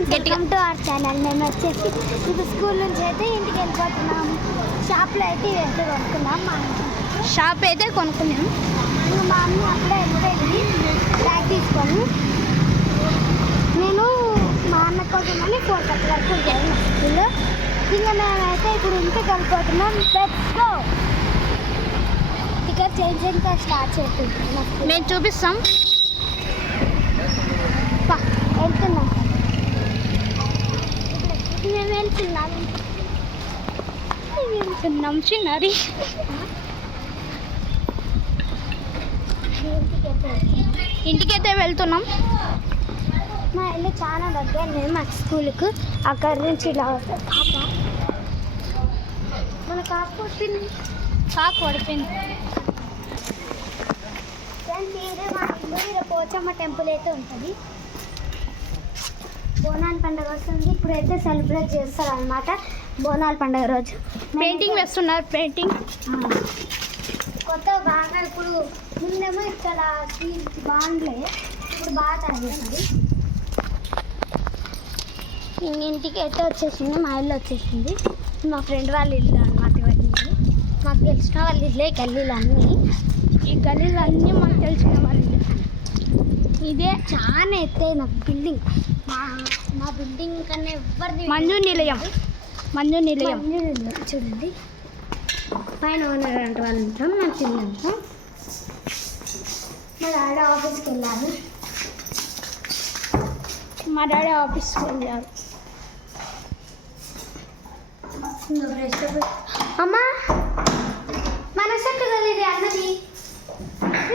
Friends, welcome to our channel. మేము వచ్చేసి ఇప్పుడు స్కూల్ నుంచి అయితే ఇంటికి వెళ్ళిపోతున్నాం. షాప్లో అయితే ఇవైతే కొనుక్కున్నాం. షాప్ అయితే కొనుక్కున్నాం. మా అమ్మ అప్పుడే వెళ్ళిపోయింది బ్యాగ్ తీసుకొని. నేను మా అన్న కోసమని 4:30 వరకు వెళ్ళాను స్కూల్లో. ఇంకా మేమైతే ఇప్పుడు ఇంటికి వెళ్ళిపోతున్నాం. Let's go. టికెట్ చేంజ్ ఇంకా స్టార్ట్ చేస్తున్నాం. మేము చూపిస్తాం. వెళ్తున్నాం. మేము వెళ్తున్నాం చిన్నది ఇంటికైతే వెళ్తున్నాం. మా ఇల్లు చాలా దగ్గర లేదు మా స్కూల్కు. అక్కడి నుంచి ఇలా వస్తాం. మన కాకు పడిపోయింది. ఫ్రెండ్స్, ఇదే మా ఇల్లు. ఇక్కడ పోచమ్మ టెంపుల్ అయితే ఉంటుంది. బోనాల పండుగ వస్తుంది. ఇప్పుడైతే సెలబ్రేట్ చేస్తారు అనమాట బోనాల పండుగ రోజు. పెయింటింగ్ వేస్తున్నారు. పెయింటింగ్ కొత్త బాగా ఇప్పుడు ముందేమో ఇక్కడ బాగుండే, ఇప్పుడు బాగా తాగేస్తుంది. ఇంటికి అయితే వచ్చేసింది. మా ఇల్లు వచ్చేసింది. మా ఫ్రెండ్ వాళ్ళ ఇల్లు అనమాట. ఇవన్నీ మాకు తెలిసిన వాళ్ళ ఇల్లే గల్లీలు అన్నీ. ఈ గల్లీలు అన్నీ మాకు తెలిసిన వాళ్ళు. ఇదే చాలా ఎత్తైన బిల్డింగ్. మా బిల్డింగ్ కన్నా ఎవరిది మంజు నిలయం చూడండి. పైన ఓనర్ అంటే వాళ్ళు ఉంటాం. మా చిన్నంతా మా డాడీ ఆఫీస్కి వెళ్ళారు. అమ్మా, మన సెట్ కదా ఇది అన్నది.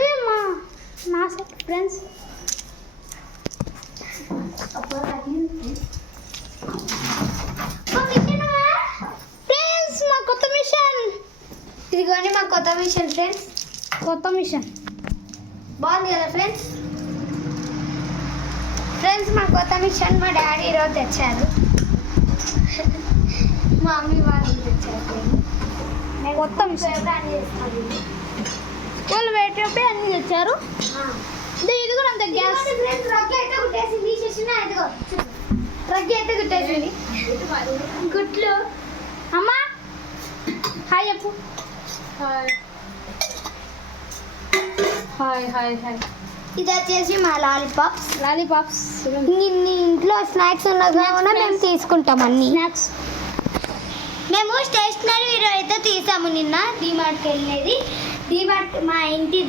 ఏమ్మా నా సెట్ ఫ్రెండ్స్. ఫ్రెండ్స్, మా కొత్త మిషన్ ఇదిగోని. మా కొత్త మిషన్ ఫ్రెండ్స్. కొత్త మిషన్ బాగుంది కదా ఫ్రెండ్స్. మా కొత్త మిషన్ మా డాడీ ఈరోజు తెచ్చారు. మా మమ్మీ వాళ్ళు తెచ్చారు. నేను కొత్త మిషన్ ప్లాన్ చేస్తాను. స్కూల్ పెట్టే అన్ని తెచ్చారు. ఇది కూడా అంత గ్యాస్ రగ్గి అయితే కుట్టేసింది. చేసిన ఇదిగో రగ్గి అయితే కుట్టేసింది. గుట్లు. అమ్మా హాయ్ చెప్పు. హాయ్ ఇది వచ్చేసి మా లాలీపాప్స్. ఇన్ని ఇంట్లో స్నాక్స్ ఉన్నా కావున మేము తీసుకుంటాం అన్ని స్నాక్స్. మేము స్టేషనరీ వీడియో అయితే తీసాము నిన్న. డీమార్ట్కి వెళ్ళేది. డీమార్ట్ మా ఇంటి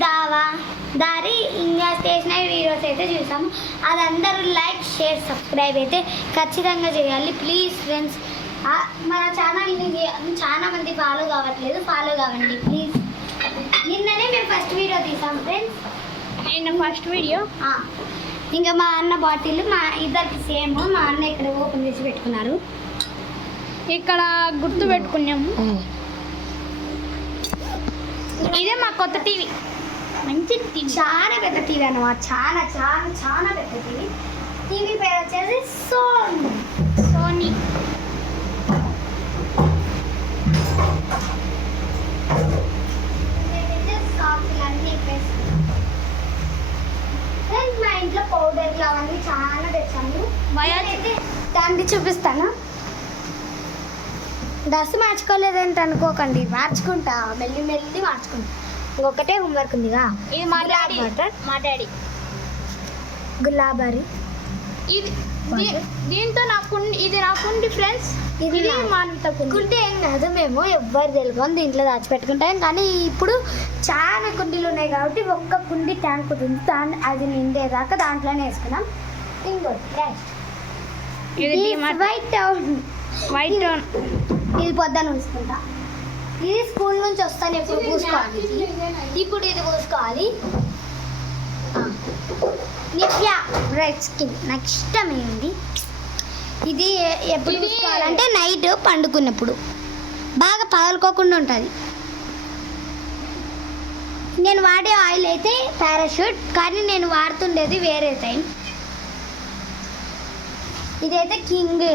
దారి ఇంకా స్టేషనరీ వీడియోస్ అయితే చూసాము. అది అందరూ లైక్, షేర్, సబ్స్క్రైబ్ అయితే ఖచ్చితంగా చేయాలి ప్లీజ్ ఫ్రెండ్స్. మన ఛానల్ని చాలా మంది ఫాలో కావట్లేదు. ఫాలో కావండి ప్లీజ్. నిన్ననే మేము ఫస్ట్ వీడియో తీసాము ఫ్రెండ్స్. First video. ఇంకా మా అన్న బాటిల్ మా ఇద్దరికి సేమ్. మా అన్న ఇక్కడ ఓపెన్ చేసి పెట్టుకున్నారు. ఇక్కడ గుర్తు పెట్టుకున్నాము. ఇదే మా కొత్త టీవీ. మంచి టీవీ, చాలా పెద్ద టీవీ అన్నమాట. చాలా చాలా చాలా పెద్ద టీవీ. టీవీ పేరు వచ్చేసి సోనీ. మా ఇంట్లో పౌడర్లు అవన్నీ చాలా తెచ్చాను. అయితే దాన్ని చూపిస్తాను. డ్రెస్ మార్చుకోలేదంటే అనుకోకండి, మార్చుకుంటా. మెల్లి మార్చుకుంటా. ఇంకొకటే హోంవర్క్ ఉందిగా. ఇది మా డాడీ గులాబరీ. దీంతో ఇది నాకుండి ఫ్రెండ్స్. ఇది మా కుంటే ఏం కాదు, మేము ఎవ్వరు తెలియదు దీంట్లో దాచిపెట్టుకుంటాం. కానీ ఇప్పుడు చాలా కుండీలు ఉన్నాయి కాబట్టి ఒక్క కుండీ ట్యాంక్ ఉంటుంది. అది నిండేదాకా దాంట్లోనే వేసుకున్నాం. ఇంకోటి వైట్ ఇది పొద్దున్న పూసుకుంటా. ఇది స్కూల్ నుంచి వస్తాను ఎప్పుడు పూసుకోవాలి. ఇప్పుడు ఇది పూసుకోవాలి. నివ్యా బ్రైట్ స్కిన్ నాకు ఇష్టమైంది. ఇది ఎప్పుడు పూసుకోవాలంటే నైట్ పండుకున్నప్పుడు బాగా పగలుకోకుండా ఉంటుంది. నేను వాడే ఆయిల్ అయితే పారాషూట్, కానీ నేను వాడుతుండేది వేరే టైం. ఇదైతే కింగ్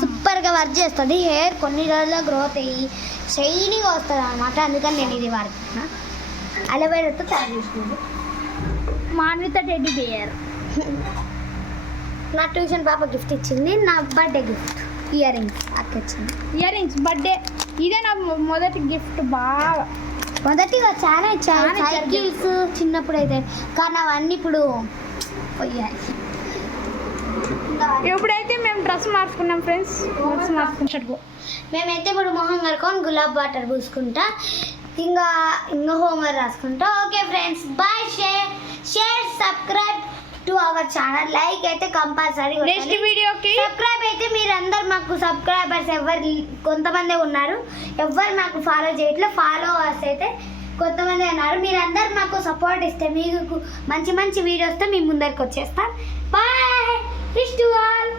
సూపర్గా వర్క్ చేస్తుంది. హెయిర్ కొన్ని రోజుల్లో గ్రోత్ అయ్యి షైనీగా వస్తుంది అనమాట. అందుకని నేను ఇది వాడుతున్నా. అలోవేరాతో తయారు చేసినది. Manvitha teddy bear. నా ట్యూషన్ పాప గిఫ్ట్ ఇచ్చింది, నా బర్త్డే గిఫ్ట్ ఇయర్ రింగ్స్ అక్క ఇచ్చింది. ఇయర్ రింగ్స్ బర్త్డే ఇదే నా మొదటి గిఫ్ట్. బాగా మొదటిగా చాలా ఇచ్చారు, చాలా ఇచ్చారు సైకిల్స్ చిన్నప్పుడు అయితే, కానీ అవన్నీ ఇప్పుడు పోయాయి. ఇప్పుడైతే మేము డ్రెస్ మార్చుకున్నాం ఫ్రెండ్స్. డ్రెస్ మార్చుకుంటాడు. మేమైతే ఇప్పుడు మొహం కడుకొని గులాబ్ వాటర్ పూసుకుంటా, ఇంకా హోంవర్క్ రాసుకుంటా. Okay friends, bye. Share subscribe to our channel. Like అయితే కంపల్సరీ. నెక్స్ట్ వీడియోకి సబ్స్క్రైబ్ అయితే మీరందరు మాకు సబ్స్క్రైబర్స్ ఎవరు కొంతమంది ఉన్నారు, ఎవరు మాకు ఫాలో చేయట్లేదు. ఫాలోవర్స్ అయితే కొంతమంది ఉన్నారు. మీరందరు మాకు సపోర్ట్ ఇస్తే మీకు మంచి మంచి వీడియోస్తో మీ ముందరికి వచ్చేస్తాం. Bye to all.